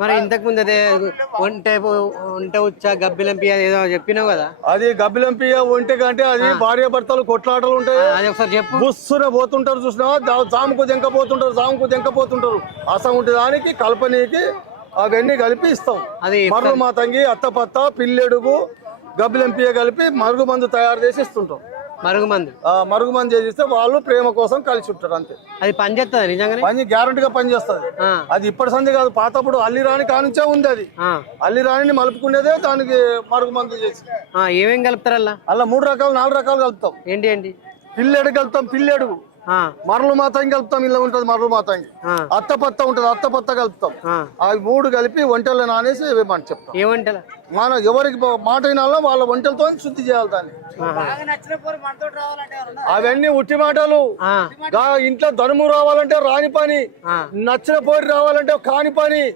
మరి ఇంతకు ముందు అదే ఒంటె ఉచ్చ గబ్బిలంపి ఏదో చెప్పినావు కదా, అది గబ్బిలంపి ఒంటె కంటే అది భార్య భర్తలు కొట్లాటలు ఉంటాయి. అది ఒకసారి చెప్పు. బుస్సున పోతుంటారు చూసినావా, జాముకు దెంకపోతుంటారు అసం ఉంటే దానికి కల్పనీకి అవన్నీ కలిపి ఇస్తాం. అది మర్రు మాతంగి అత్తపత్త పిల్లెడుగు గబ్బిలంపియ కలిపి మరుగు మందు తయారు చేసి ఇస్తుంటాం. మరుగు మందు చేసిస్తే వాళ్ళు ప్రేమ కోసం కలిసి ఉంటారు అంతే. అది పని చేస్తుంది నిజంగా, పని గ్యారంటీగా పని చేస్తుంది. అది ఇప్పటి సంది కాదు, పాతప్పుడు అల్లి రాణి కానుంచే ఉంది. అది అల్లి రాణిని మలుపుకునేదే దానికి మరుగు మందు చేసి. ఏమేం కలుపుతారు అలా? 3 రకాలు 4 రకాలు కలుపుతాం. ఏంటి? పిల్లెడుగు కలుపుతాం, పిల్లెడుగు మరలు మాతంగి కలుపుతాం. ఇలా ఉంటది మరలు మాతంగి. అత్తపత్త ఉంటది, అత్తపత్త కలుపుతాం. అవి 3 కలిపి వంటలు నానేసి ఇవ్వమని చెప్తాం. ఏ వంటలు? మన ఎవరికి మాట అయినా వాళ్ళ వంటలతో శుద్ధి చేయాలి దాన్ని. అవన్నీ ఉట్టి మాటలు. ఇంట్లో ధనుము రావాలంటే రాని పని, నచ్చిన పోరి రావాలంటే కాని పని.